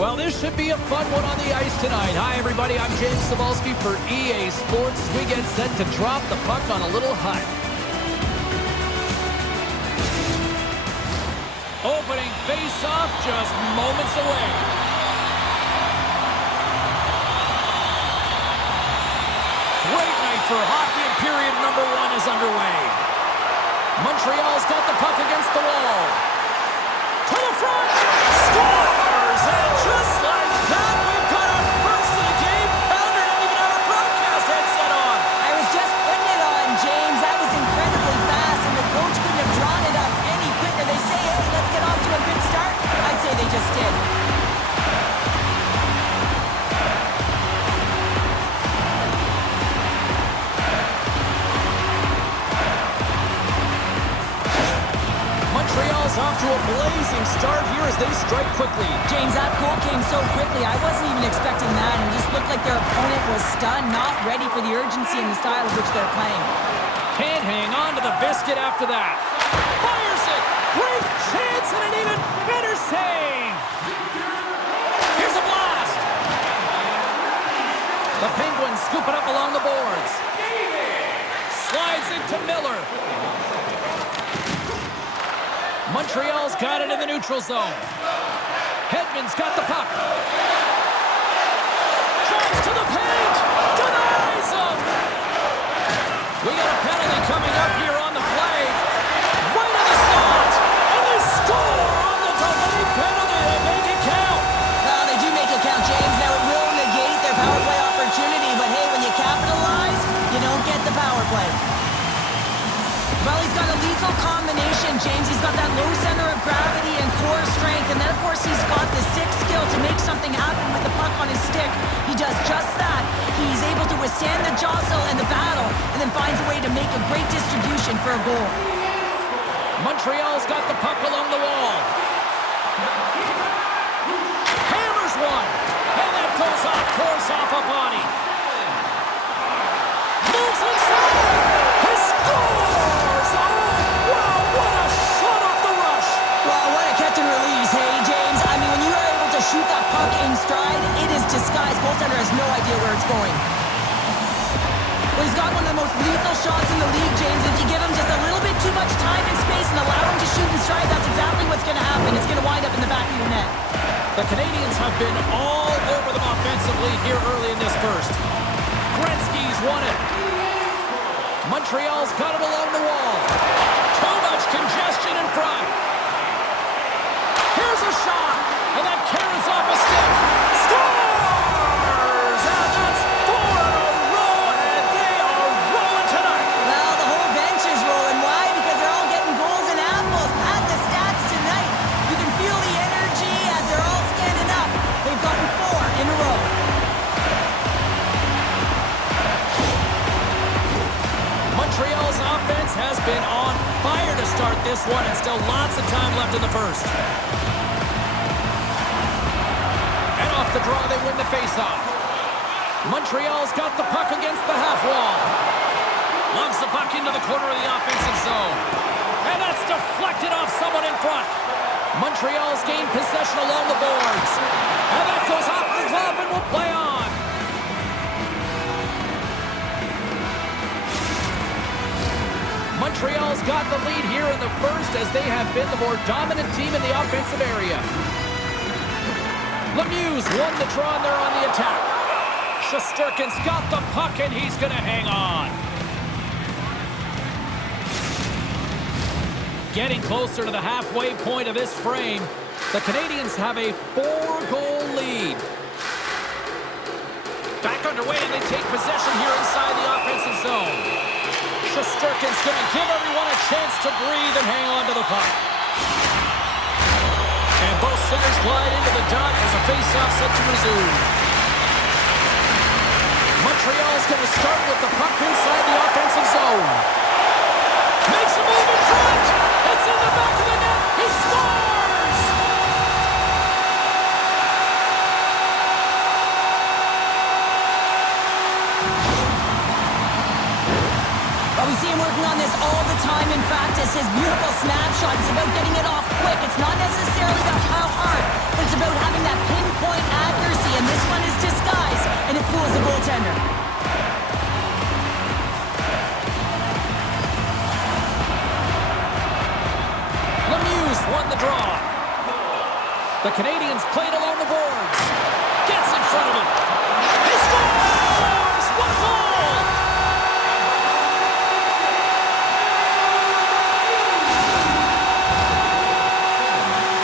Well, this should be a fun one on the ice tonight. Hi, everybody. I'm James Cebulski for EA Sports. We get set to drop the puck on a little hut. Opening face-off just moments away. Great night for hockey, and period number 1 is underway. Montreal's got the puck against the wall. To the front! Scores! And just like that, we've got our first of the game. Pounder didn't even have a broadcast headset on. I was just putting it on, James. That was incredibly fast, and the coach couldn't have drawn it up any quicker. They say, hey, let's get off to a good start. I'd say they just did. Montreal's off to a blazing start here as they strike quickly. James, that goal came so quickly. I wasn't even expecting that. It just looked like their opponent was stunned, not ready for the urgency and the style of which they're playing. Can't hang on to the biscuit after that. Fires it! Great chance and an even better save! Here's a blast! The Penguins scoop it up along the boards. Slides into Miller. Montreal's got it in the neutral zone. Hedman's got the puck. Drives to the paint. Denies him. We got a penalty coming up here on the play. Right in the slot. And they score on the delayed penalty. They make it count. Well, they do make it count, James. Now it will negate their power play opportunity. But hey, when you capitalize, you don't get the power play. Well, he's got a lethal combination, James. He's got that low center of gravity and core strength. And then, of course, he's got the sixth skill to make something happen with the puck on his stick. He does just that. He's able to withstand the jostle and the battle, and then finds a way to make a great distribution for a goal. Montreal's got the puck along the wall. Hammers one. And that goes off course off a body. Moves inside. He scores! Oh, wow, what a shot off the rush. Well, what a catch and release, hey, James. I mean, when you are able to shoot that puck in stride, it is disguised. Goaltender has no idea where it's going. Well, he's got one of the most lethal shots in the league, James. If you give him just a little bit too much time and space and allow him to shoot in stride, that's exactly what's going to happen. It's going to wind up in the back of your net. The Canadians have been all over them offensively here early in this first. Gretzky's won it. Montreal's got it along the wall. Too much congestion in front. Here's a shot, and that carries off a stick. Scores! And that's 4 in a row, and they are rolling tonight. Well, the whole bench is rolling. Why? Because they're all getting goals and apples. Add the stats tonight. You can feel the energy as they're all standing up. They've gotten 4 in a row. Montreal's offense has been on fire to start this one, and still lots of time left in the first. And off the draw, they win the faceoff. Montreal's got the puck against the half wall. Lugs the puck into the corner of the offensive zone. And that's deflected off someone in front. Montreal's gained possession along the boards. And that goes off the glove and will play on. Montreal's got the lead here in the first as they have been the more dominant team in the offensive area. Lemieux's won the draw and they're on the attack. Shesterkin's got the puck and he's going to hang on. Getting closer to the halfway point of this frame, the Canadians have a 4-goal lead. Back underway and they take possession here inside the offensive zone. Shesterkin's going to give everyone a chance to breathe and hang on to the puck. And both centers glide into the dot as a face-off set to resume. Montreal's going to start with the puck inside the offensive zone. Makes a move in front. It's in the back of the net. He scores! Well, we see him working on this all the time in practice. His beautiful snapshot is about getting it off quick. It's not necessarily about how hard. but it's about having that pinpoint accuracy, and this one is disguised, and it fools the goaltender. Lemieux won the draw. The Canadians played along the boards. Gets in front of it. He scores! What a goal!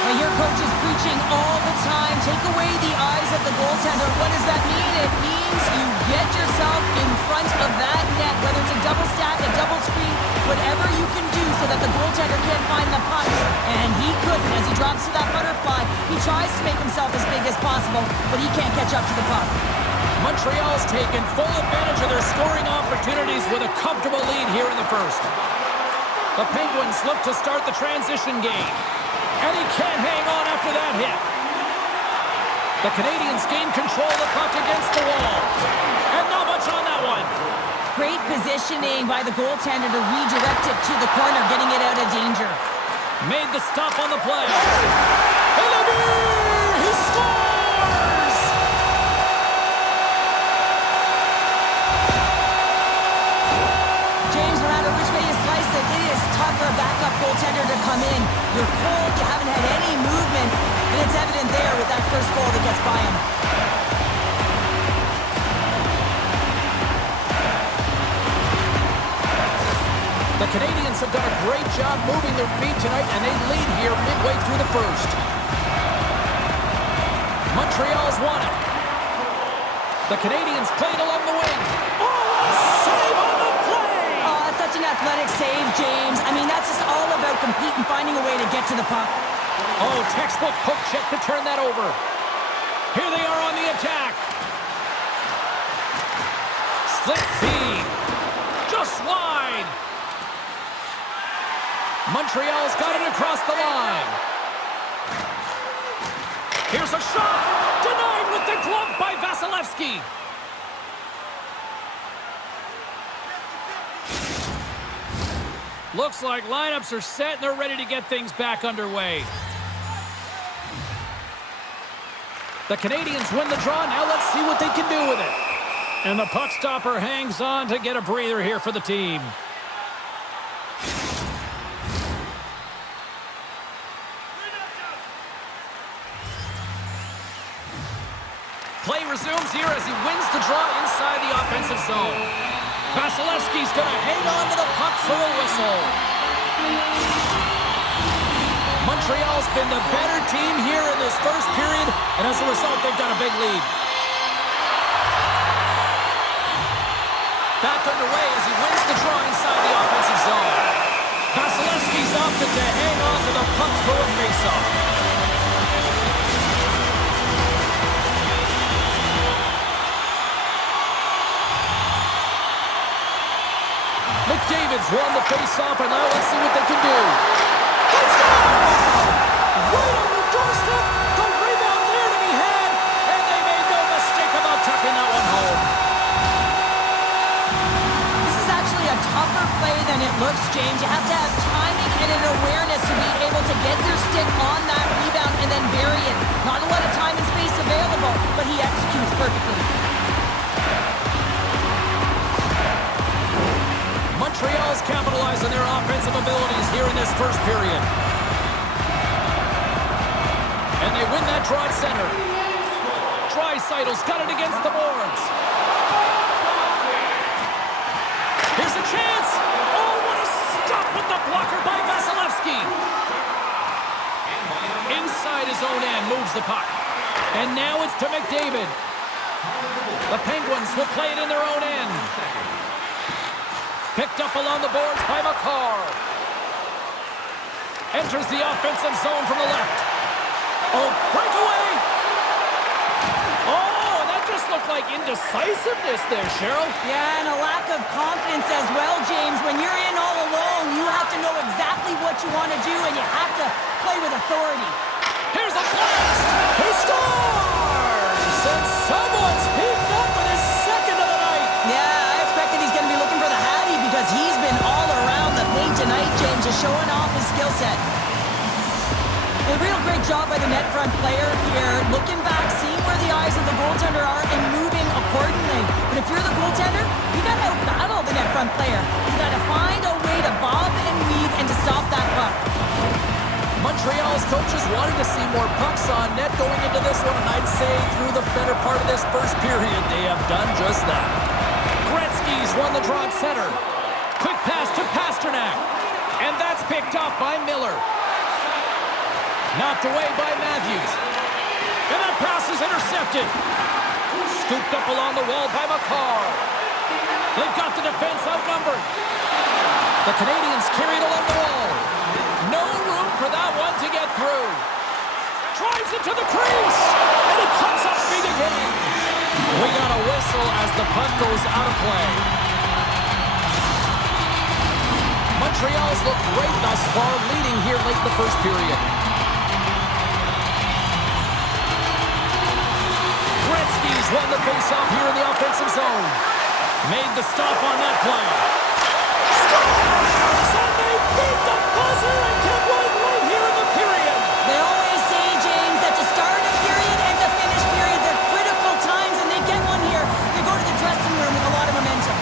I hear coaches preaching all the time, take away the eyes of the goaltender. What does that mean? It means you get yourself in front of that net, whether it's a double stack, a double screen, whatever you can do so that the goaltender can't find the puck. And he couldn't. As he drops to that butterfly, he tries to make himself as big as possible, but he can't catch up to the puck. Montreal's taken full advantage of their scoring opportunities with a comfortable lead here in the first. The Penguins look to start the transition game. And he can't hang on after that hit. The Canadians gain control of the puck against the wall. And not much on that one. Great positioning by the goaltender to redirect it to the corner, getting it out of danger. Made the stop on the play. And Lemieux, he scores! James, no matter which way you slice it, it is tough for a backup goaltender to come in. You're cold, you haven't had any movement, and it's evident there with that first goal that gets by him. The Canadians have done a great job moving their feet tonight, and they lead here midway through the first. Montreal's won it. The Canadians played along the wing. Oh, save on the play! Oh, that's such an athletic save, James. I mean, that's just all about competing, finding a way to get to the puck. Oh, textbook poke check to turn that over. Here they are on the attack. Slick feed. Just wide. Montreal's got it across the line. Here's a shot. Denied with the glove by Vasilevsky. Looks like lineups are set and they're ready to get things back underway. The Canadians win the draw. Now let's see what they can do with it. And the puck stopper hangs on to get a breather here for the team. Play resumes here as he wins the draw inside the offensive zone. Vasilevsky's going to hang on to the puck for a whistle. Montreal's been the better team here in this first period, and as a result, they've got a big lead. Back underway as he wins the draw inside the offensive zone. Vasilevsky's opted to hang on to the puck for a faceoff. McDavid's won the face-off, and now let's see what they can do. It's gone! Right on the doorstep! The rebound there to be had, and they made no mistake about tucking that one home. This is actually a tougher play than it looks, James. You have to have timing and an awareness to be able to get your stick on that rebound and then bury it. Not a lot of time and space available, but he executes perfectly. Montreal's capitalized on their offensive abilities here in this first period. And they win that draw at center. Draisaitl's got it against the boards. Here's a chance. Oh, what a stop with the blocker by Vasilevsky. Inside his own end moves the puck. And now it's to McDavid. The Penguins will play it in their own end. Picked up along the boards by McCarr. Enters the offensive zone from the left. Oh, breakaway! Oh, that just looked like indecisiveness there, Cheryl. Yeah, and a lack of confidence as well, James. When you're in all alone, you have to know exactly what you want to do, and you have to play with authority. Here's a blast! He scores! And someone's heating up with his second of the night. Yeah, I expected he's going to be looking for the Hattie because he's been all around the paint tonight, James, just showing off his skill set. A real great job by the net front player here, looking back, seeing where the eyes of the goaltender are, and moving accordingly. But if you're the goaltender, you got to outbattle the net front player. You got to find a way to bob and weave and to stop that puck. Montreal's coaches wanted to see more pucks on net going into this one, and I'd say through the better part of this first period, they have done just that. Gretzky's won the draw at center. Quick pass to Pasternak. And that's picked off by Miller. Knocked away by Matthews. And that pass is intercepted. Scooped up along the wall by McCarr. They've got the defense outnumbered. The Canadians carried along the wall. No room for that one to get through. Drives it to the crease. And it comes up big again. We got a whistle as the puck goes out of play. Montreal's looked great thus far, leading here late in the first period. Gretzky's won the faceoff here in the offensive zone. Made the stop on that play. Scores! And they beat the buzzer and get one right here in the period. They always say, James, that to start a period and to finish periods are critical times, and they get one here. They go to the dressing room with a lot of momentum.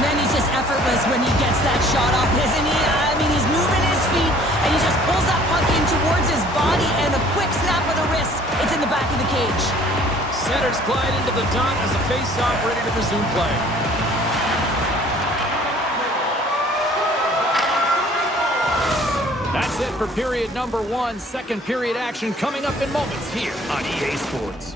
Man, he's just effortless when he gets that shot off, isn't he? I mean, he's moving his feet, and he just pulls that puck in towards his body, and a quick snap of the wrist. It's in the back of the cage. Centers glide into the dot as a face-off ready to resume play. That's it for period number one. Second period action coming up in moments here on EA Sports.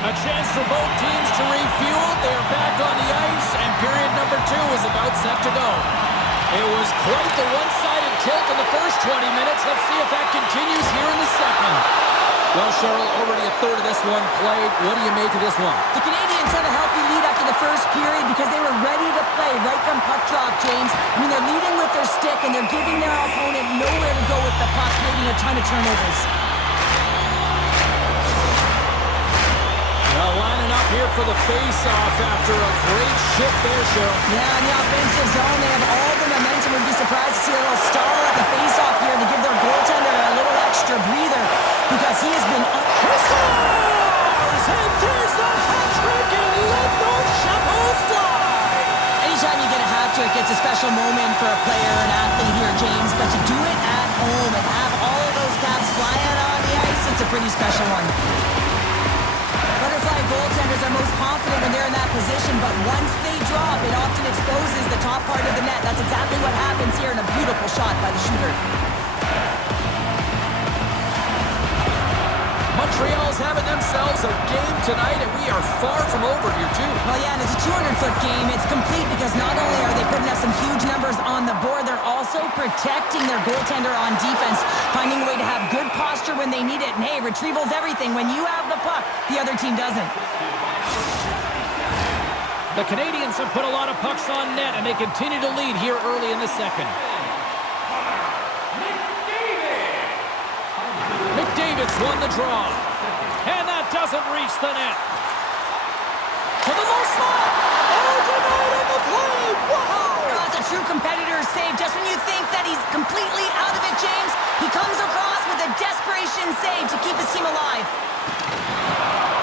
A chance for both teams to refuel. They are back on the ice, and period number two is about set to go. It was quite the one-sided tilt in the first 20 minutes. Let's see if that continues here in the second. Well, Cheryl, already a third of this one played. What do you make of this one? The Canadians have a healthy lead after the first period because they were ready to play right from puck drop, James. I mean, they're leading with their stick, and they're giving their opponent nowhere to go with the puck, creating a ton of turnovers. Lining up here for the face-off after a great shift there, Cheryl. Yeah, in the offensive zone, they have all the momentum. Would be surprised to see a little stall at the face-off here to give their goaltender a little extra breather because he has been... He scores! And there's the hat-trick, and let those chapeaus fly! Anytime you get a hat-trick, it's a special moment for a player, an athlete here, James. But to do it at home and have all of those caps flying on the ice, it's a pretty special one. Butterfly goaltenders are most confident when they're in that position, but once they drop, it often exposes the top part of the net. That's exactly what happens here in a beautiful shot by the shooter. Montreal's having themselves a game tonight, and we are far from over here, too. Well, yeah, and it's a 200-foot game. It's complete because not only are they putting up some huge numbers on the board, they're also protecting their goaltender on defense, finding a way to have good posture when they need it. And, hey, retrieval's everything. When you have the puck, the other team doesn't. The Canadians have put a lot of pucks on net, and they continue to lead here early in the second. McDavid's won the draw. And that doesn't reach the net. To the low slot. Oh, denied on the play. Wow. That's a true competitor's save. Just when you think that he's completely out of it, James, he comes across with a desperation save to keep his team alive.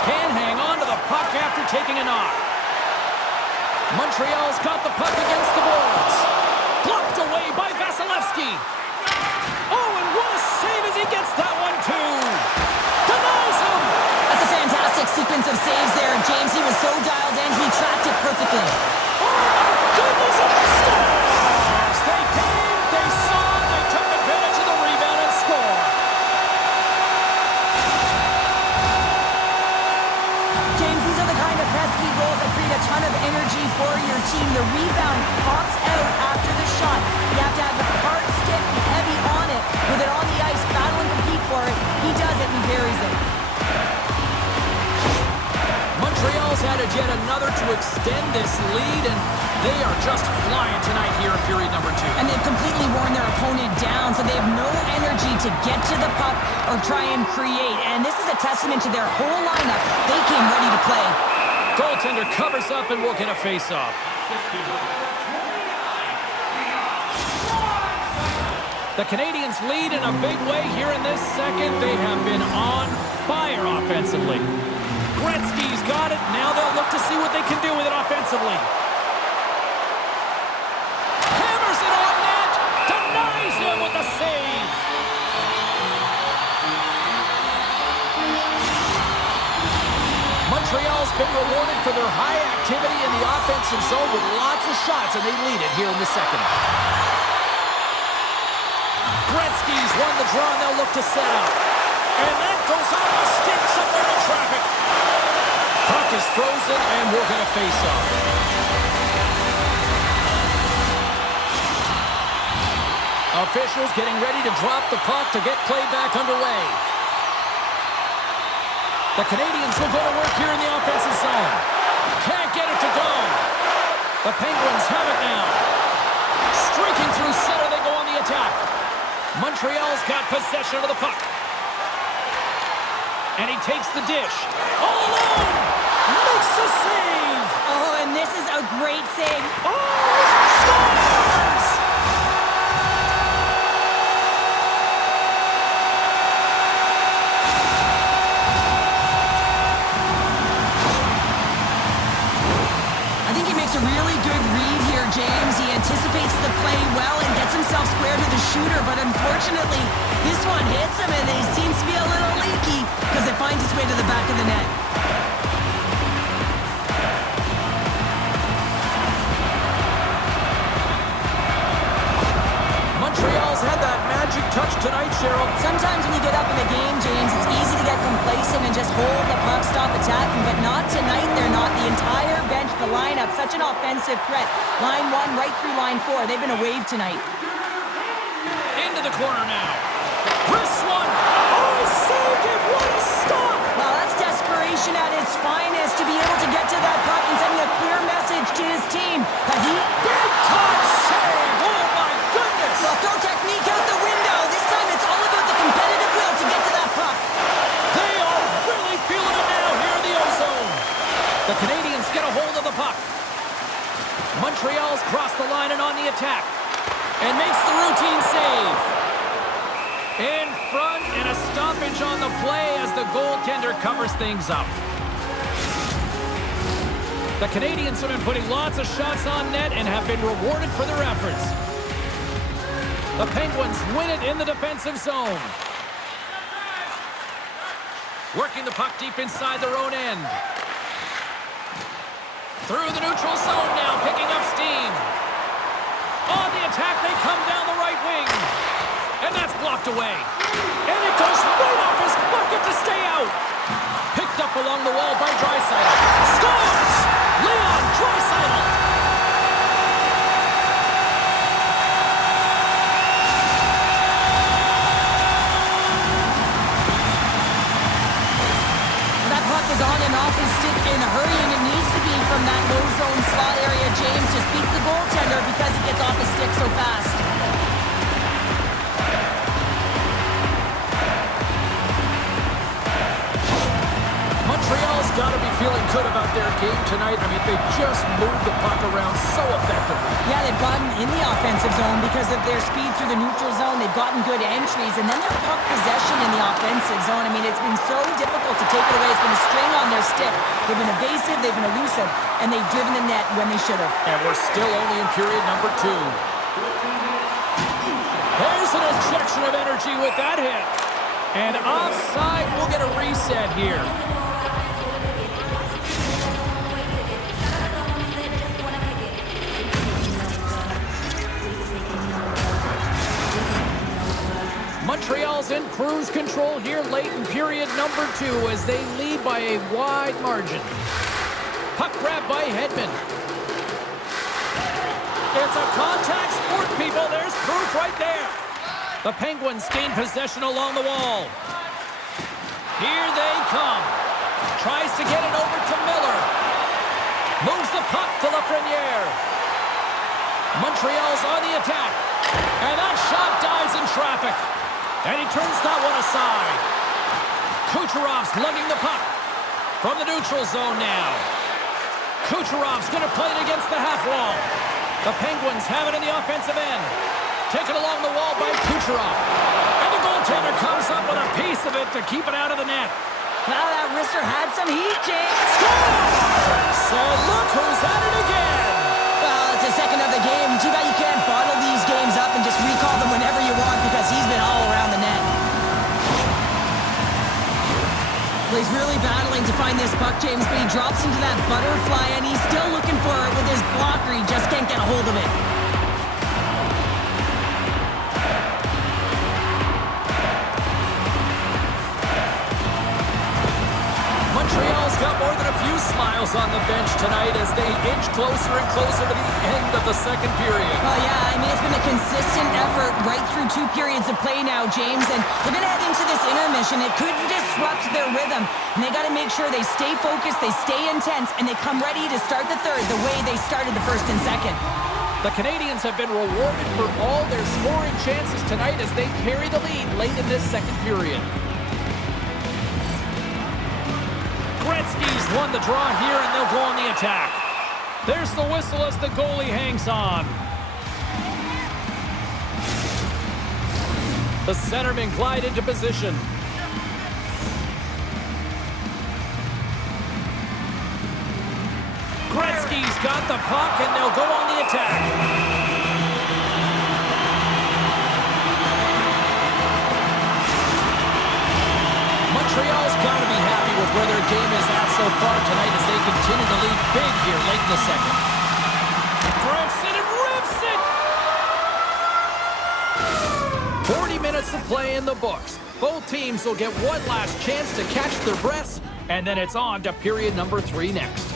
Can't hang on to the puck after taking a knock. Montreal's got the puck against the boards. Blocked away by Vasilevsky. Oh, and what a save as he gets that one, too. Denies him. That's a fantastic sequence of saves there, James. He was so dialed in, he tracked it perfectly. Oh, my goodness, it scores. They came, they saw, they took advantage of the rebound and scored. James, these are the kind of pesky goals that create a ton of this lead, and they are just flying tonight here in period number 2. And they've completely worn their opponent down, so they have no energy to get to the puck or try and create. And this is a testament to their whole lineup. They came ready to play. Goaltender covers up and will get a face-off. The Canadiens lead in a big way here in this second. They have been on fire offensively. Gretzky's got it. Now they'll look to see what they can do with it offensively. Hammers it on net. Denies him with a save. Montreal's been rewarded for their high activity in the offensive zone with lots of shots, and they lead it here in the second. Gretzky's won the draw, and they'll look to set up. And that goes off a stick somewhere in traffic. Puck is frozen, and we're going to face off. Officials getting ready to drop the puck to get play back underway. The Canadiens will go to work here in the offensive zone. Can't get it to go. The Penguins have it now. Streaking through center, they go on the attack. Montreal's got possession of the puck. And he takes the dish. All alone! Makes the save! Oh, and this is a great save. Oh, scores! I think he makes a really good read here, James. He anticipates the play well and gets himself square to the shooter, but unfortunately, this one hits him and he seems to be a little leaky because it finds its way to the back of the net. Montreal's had that magic touch tonight, Cheryl. Sometimes when you get up in the game, James, it's easy to get complacent and just hold the puck, stop attacking, but not tonight. They're not. The entire bench, the lineup, such an offensive threat. Line 1 right through line 4. They've been a wave tonight. Into the corner now. Wrist one. Oh, he saved it. What a stop. Well, that's desperation at its finest to be able to get to that puck and sending a clear message to his team that he... Big time save. Oh, my goodness. Well, throw technique out the window. This time it's all about the competitive will to get to that puck. They are really feeling it now here in the O-zone. The Canadiens get a hold of the puck. Montreal's crossed the line and on the attack. And makes the routine save. In front, and a stoppage on the play as the goaltender covers things up. The Canadiens have been putting lots of shots on net and have been rewarded for their efforts. The Penguins win it in the defensive zone. Working the puck deep inside their own end. Through the neutral zone now, picking up steam. On the attack, they come down the right wing. And that's blocked away. And it goes right off his bucket to stay out. Picked up along the wall by Draisaitl. Scores! Leon Draisaitl! That puck is on and off his stick in a hurry, and it needs to be from that low zone slot area. James just beats the goaltender because he gets off his stick so fast. Montreal's got to be feeling good about their game tonight. I mean, they've just moved the puck around so effectively. Yeah, they've gotten in the offensive zone because of their speed through the neutral zone. They've gotten good entries, and then their puck possession in the offensive zone. I mean, it's been so difficult to take it away. It's been a string on their stick. They've been evasive, they've been elusive, and they've driven the net when they should have. And we're still only in period number 2. There's an injection of energy with that hit. And offside, we'll get a reset here. Montreal's in cruise control here late in period number 2 as they lead by a wide margin. Puck grab by Hedman. It's a contact sport, people. There's proof right there. The Penguins gain possession along the wall. Here they come. Tries to get it over to Miller. Moves the puck to Lafreniere. Montreal's on the attack. And that shot dies in traffic. And he turns that one aside. Kucherov's lugging the puck. From the neutral zone now. Kucherov's going to play it against the half wall. The Penguins have it in the offensive end. Taken along the wall by Kucherov. And the goaltender comes up with a piece of it to keep it out of the net. Well, that wrister had some heat, James. Score! So look who's at it again. Well, it's the second of the game. Too bad you can't bottle these games up and just recall them whenever you want because he's been all around the net. Well, he's really battling to find this puck, James, but he drops into that butterfly and he's still looking for it with his blocker. He just can't get a hold of it. Montreal's got more than a few smiles on the bench tonight as they inch closer and closer to the end of the second period. Well, yeah, I mean, it's been a consistent effort right through 2 periods of play now, James, and they're going to head into this intermission. It could disrupt their rhythm, and they got to make sure they stay focused, they stay intense, and they come ready to start the third the way they started the first and second. The Canadians have been rewarded for all their scoring chances tonight as they carry the lead late in this second period. Gretzky's won the draw here, and they'll go on the attack. There's the whistle as the goalie hangs on. The centermen glide into position. Gretzky's got the puck, and they'll go on the attack. Montreal's got to be happy with where their game is at so far tonight as they continue to lead big here late in the second. Grips it and rips it! 40 minutes to play in the books. Both teams will get one last chance to catch their breaths, and then it's on to period number 3 next.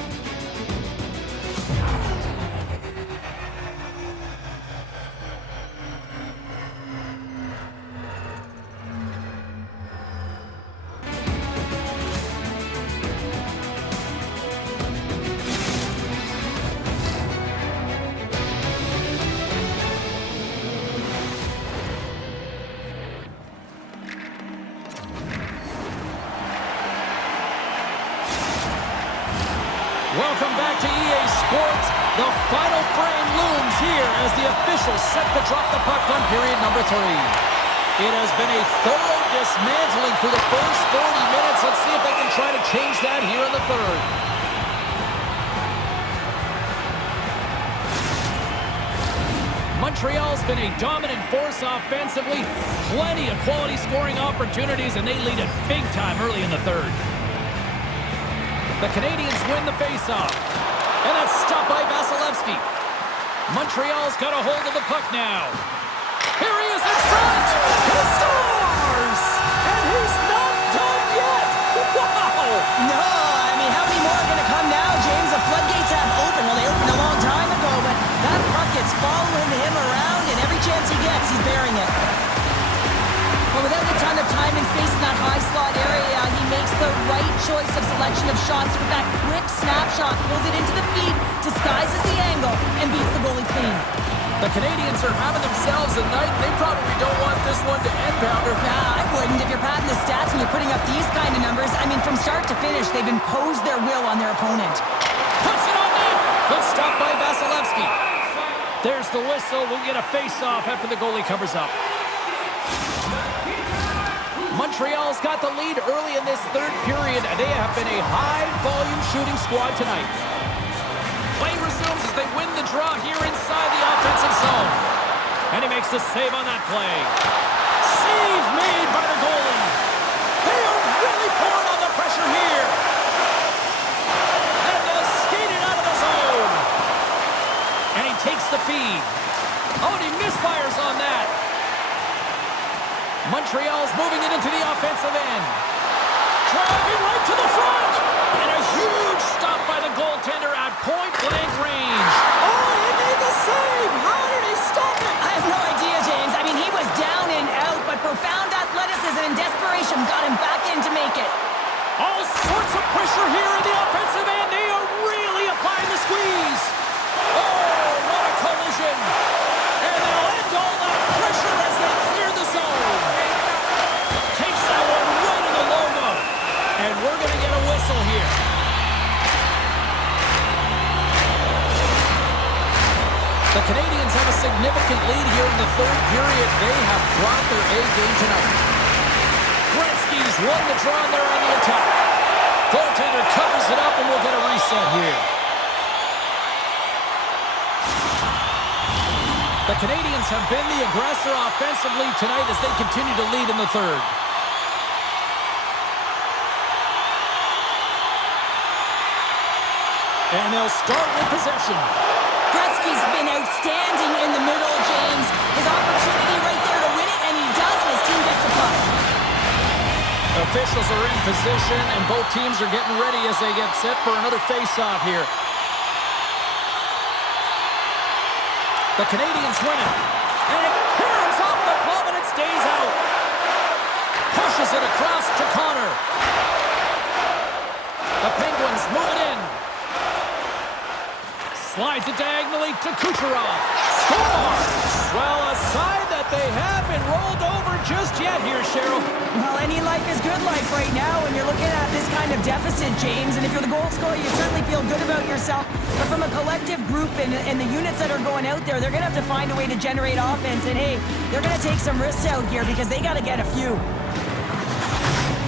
Welcome back to EA Sports. The final frame looms here as the officials set to drop the puck on period number 3. It has been a thorough dismantling through the first 40 minutes. Let's see if they can try to change that here in the third. Montreal's been a dominant force offensively. Plenty of quality scoring opportunities, and they lead it big time early in the third. The Canadians win the faceoff. And that's stopped by Vasilevsky. Montreal's got a hold of the puck now. Here he is in front. He scores! And he's not done yet. Wow! No, I mean, how many more are going to come now, James? The floodgates have opened. Well, they opened a long time ago, but that puck gets following him around, and every chance he gets, he's bearing it. Well, without a ton of time and space in that high slot area, he makes the right choice of selection of shots with that quick snapshot, pulls it into the feet, disguises the angle, and beats the goalie clean. The Canadians are having themselves a night. They probably don't want this one to end, Pounder. Nah, I wouldn't. If you're padding the stats and you're putting up these kind of numbers, I mean, from start to finish, they've imposed their will on their opponent. Puts it on net. Good stop by Vasilevsky. There's the whistle. We'll get a face-off after the goalie covers up. Montreal's got the lead early in this third period. They have been a high-volume shooting squad tonight. Play resumes as they win the draw here inside the offensive zone. And he makes the save on that play. Save made by the goalie. They are really pouring on the pressure here. And skated out of the zone. And he takes the feed. Oh, and he misfires on that. Montreal's moving it into the offensive end. Driving right to the front. And a huge stop by the goaltender at point-blank range. Oh, he made the save. How did he stop it? I have no idea, James. I mean, he was down and out, but profound athleticism and desperation got him back in to make it. All sorts of pressure here in the offensive end. They are really applying the The Canadians have a significant lead here in the third period. They have brought their A game tonight. Gretzky's won the draw there on the attack. Goaltender covers it up, and we'll get a reset here. The Canadians have been the aggressor offensively tonight as they continue to lead in the third. And they'll start with possession. Gretzky's been outstanding in the middle, James. His opportunity right there to win it, and he does, and his team gets the puck. Officials are in position, and both teams are getting ready as they get set for another face-off here. The Canadians win it. And it caroms off the glove, and it stays out. Pushes it across to Connor. The Penguins move it in. Slides it diagonally to Kucherov. Score! Well, a sign that they have been rolled over just yet here, Cheryl. Well, any life is good life right now, and you're looking at this kind of deficit, James. And if you're the goal scorer, you certainly feel good about yourself. But from a collective group and the units that are going out there, they're going to have to find a way to generate offense. And, hey, they're going to take some risks out here because they got to get a few.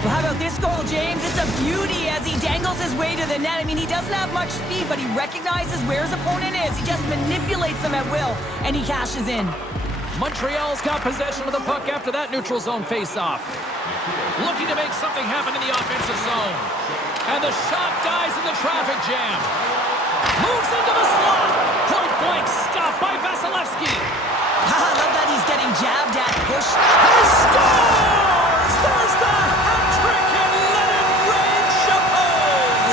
Well, how about this goal, James? It's a beauty as he dangles his way to the net. I mean, he doesn't have much speed, but he recognizes where his opponent is. He just manipulates them at will, and he cashes in. Montreal's got possession of the puck after that neutral zone face-off. Looking to make something happen in the offensive zone. And the shot dies in the traffic jam. Moves into the slot. Point blank stop by Vasilevsky. I love that he's getting jabbed at, pushed. He scores! There's the hat trick and let it rain Chapeau!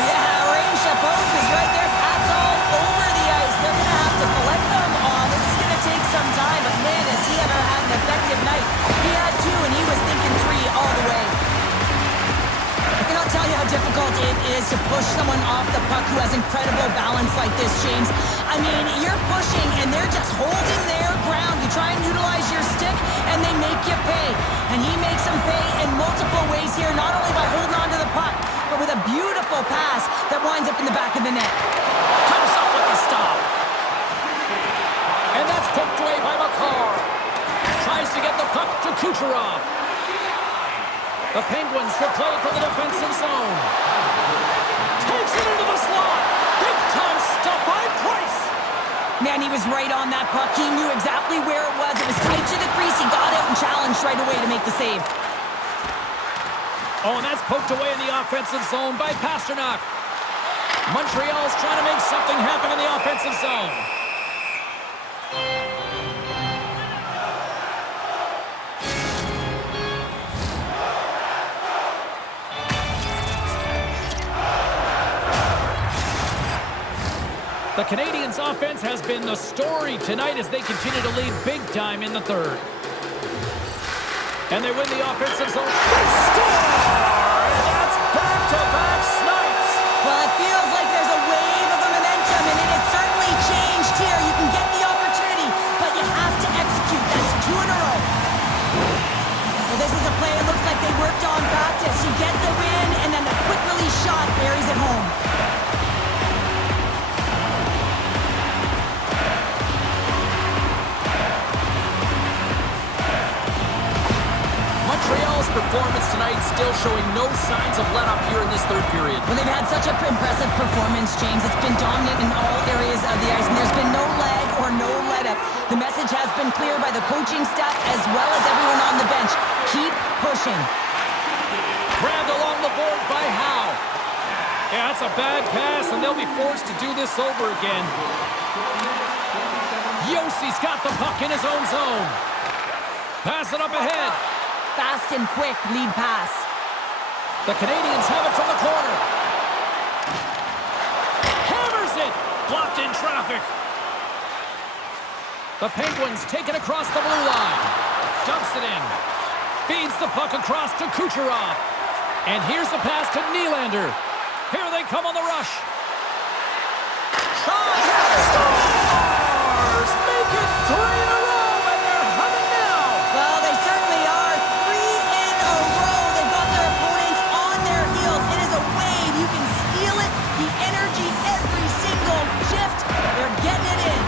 Yeah, Rain Chapeau is right there. Hats all over the ice. They're going to have to collect them all. This is going to take some time, but man, has he ever had an effective night. He had two, and he was thinking three all the way. I cannot tell you how difficult it is to push someone off the puck who has incredible balance like this, James. I mean, you're pushing, and they're just holding their ground. You try and utilize your stick, and they make you pay. And he makes them pay in multiple ways here, not only by holding on to the puck, but with a beautiful pass that winds up in the back of the net. Comes up with the stop. And that's poked away by Makar. Tries to get the puck to Kucherov. The Penguins will play it for the defensive zone. Takes it into the slot. Big time stop by Price. Man, he was right on that puck. He knew exactly where it was. It was tight to the crease. He got out and challenged right away to make the save. Oh, and that's poked away in the offensive zone by Pasternak. Montreal's trying to make something happen in the offensive zone. The Canadiens' offense has been the story tonight as they continue to lead big time in the third. And they win the offensive zone. They score! And that's back-to-back snipes. Well, it feels like there's a wave of momentum, and it has certainly changed here. You can get the opportunity, but you have to execute. That's two in a row. Well, this is a play it looks like they worked on practice. You get the win, and then the quick release shot buries it home. Montreal's performance tonight still showing no signs of let-up here in this third period. Well, they've had such an impressive performance, James. It's been dominant in all areas of the ice, and there's been no lag or no let-up. The message has been clear by the coaching staff as well as everyone on the bench. Keep pushing. Grabbed along the board by Howe. Yeah, that's a bad pass, and they'll be forced to do this over again. Yossi's got the puck in his own zone. Pass it up ahead. Fast and quick lead pass. The Canadiens have it from the corner. Hammers it. Blocked in traffic. The Penguins take it across the blue line. Dumps it in. Feeds the puck across to Kucherov. And here's the pass to Nylander. Here they come on the rush. Shot. Stars! Make it 3 in a row, and they're humming now. Well, they certainly are. 3 in a row. They've got their opponents on their heels. It is a wave. You can feel it. The energy every single shift. They're getting it in.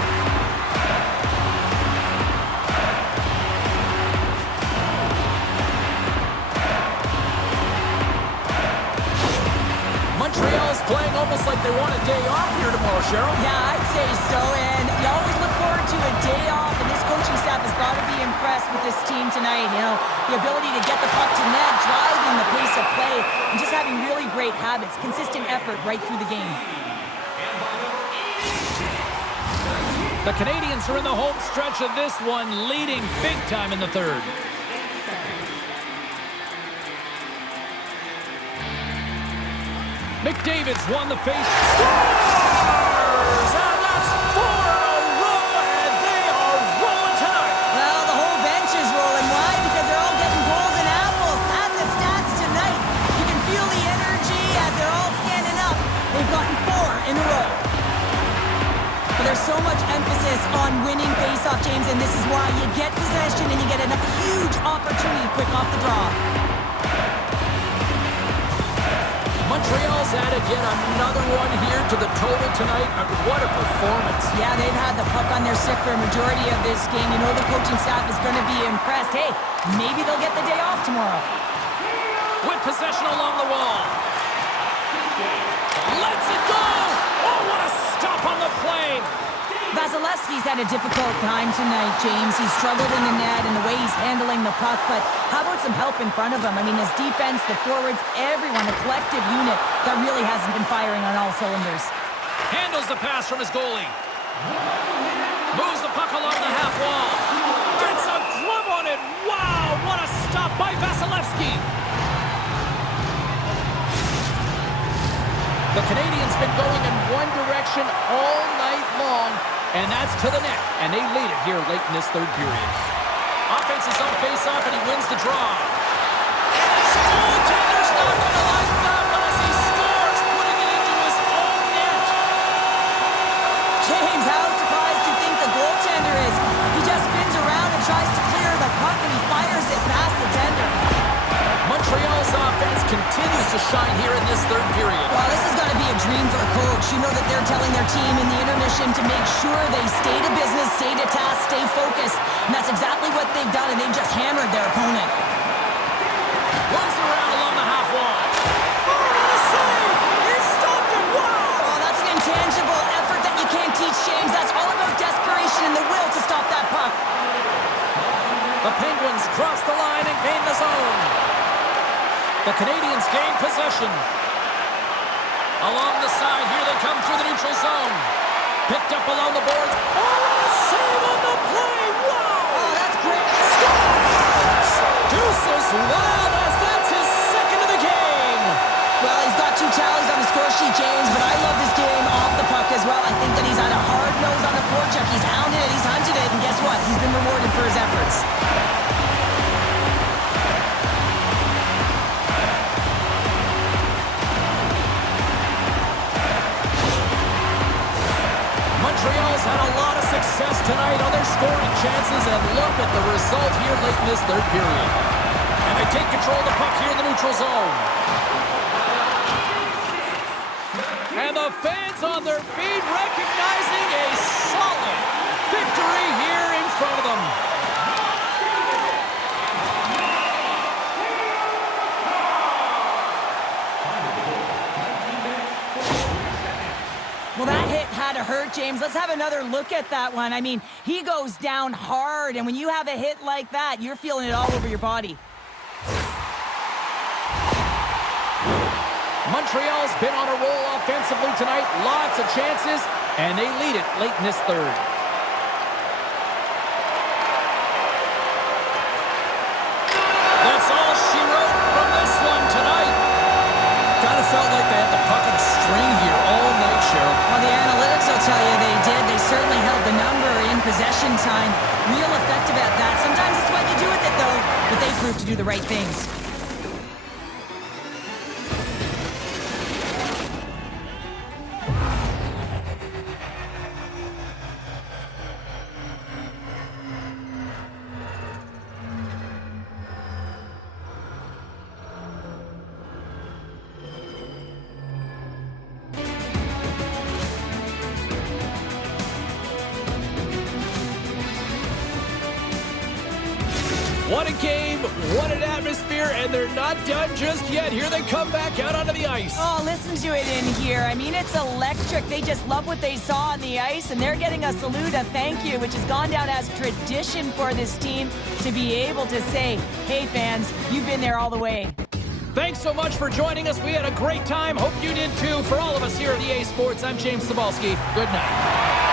almost like they want a day off here tomorrow, Cheryl. Yeah, I'd say so, and you always look forward to a day off, and this coaching staff has got to be impressed with this team tonight. You know, the ability to get the puck to net, driving the pace of play, and just having really great habits, consistent effort right through the game. The Canadians are in the home stretch of this one, leading big time in the third. McDavid's won the face. Scores! And that's 4 in a row, and they are rolling tonight. Well, the whole bench is rolling. Why? Because they're all getting goals and apples. At the stats tonight, you can feel the energy as they're all standing up. They've gotten 4 in a row. But there's so much emphasis on winning face-off, James, and this is why you get possession and you get a huge opportunity quick off the draw. Montreal's added yet another one here to the total tonight. What a performance. Yeah, they've had the puck on their stick for a majority of this game. You know the coaching staff is going to be impressed. Hey, maybe they'll get the day off tomorrow. With possession along the wall. Lets it go! Oh, what a stop on the play! Vasilevsky's had a difficult time tonight, James. He's struggled in the net and the way he's handling the puck, but how about some help in front of him? I mean, his defense, the forwards, everyone, a collective unit that really hasn't been firing on all cylinders. Handles the pass from his goalie. Moves the puck along the half wall. Gets a glove on it. Wow, what a stop by Vasilevsky. The Canadians been going in one direction all night long, and that's to the net, and they lead it here late in this third period. Offense is on face-off, and he wins the draw. And his goaltender's not going to like that one as he scores, putting it into his own net. James, how surprised do you think the goaltender is? He just spins around and tries to clear the puck, and he fires it past the tender. Montreal's offense continues to shine here in this third period. Well, this has got to be a dream for a coach. You know that they're telling their team in the intermission to make sure they stay to business, stay to task, stay focused. And that's exactly what they've done, and they've just hammered their opponent. Moves around along the half wall. Oh, what a save! He stopped it! Wow! Oh, that's an intangible effort that you can't teach, James. That's all about desperation and the will to stop that puck. The Penguins cross the line and gain the zone. The Canadians gain possession. Along the side, here they come through the neutral zone. Picked up along the boards. Oh, what a save on the play! Wow! Oh, that's great. Scores! Deuces Wild as that's his second of the game. Well, he's got 2 tallies on the score sheet, James, but I love this game off the puck as well. I think that he's had a hard nose on the forecheck. He's hounded it, he's hunted it, and guess what? He's been rewarded for his efforts. Montreal's had a lot of success tonight on their scoring chances, and look at the result here late in this third period. And they take control of the puck here in the neutral zone. And the fans on their feet recognizing a solid victory here in front of them. Well, that hit had to hurt, James. Let's have another look at that one. I mean, he goes down hard, and when you have a hit like that, you're feeling it all over your body. Montreal's been on a roll offensively tonight. Lots of chances, and they lead it late in this third. That's all she wrote from this one tonight. Kind of felt like they had the puck on a string here all night, Cheryl. Well, the analytics will tell you they did. They certainly held the number in possession time. Real effective at that. Sometimes it's what you do with it, though, but they proved to do the right things. What a game, what an atmosphere, and they're not done just yet. Here they come back out onto the ice. Oh, listen to it in here. I mean, it's electric. They just love what they saw on the ice, and they're getting a salute, a thank you, which has gone down as tradition for this team to be able to say, hey, fans, you've been there all the way. Thanks so much for joining us. We had a great time. Hope you did too. For all of us here at EA Sports, I'm James Cebulski. Good night.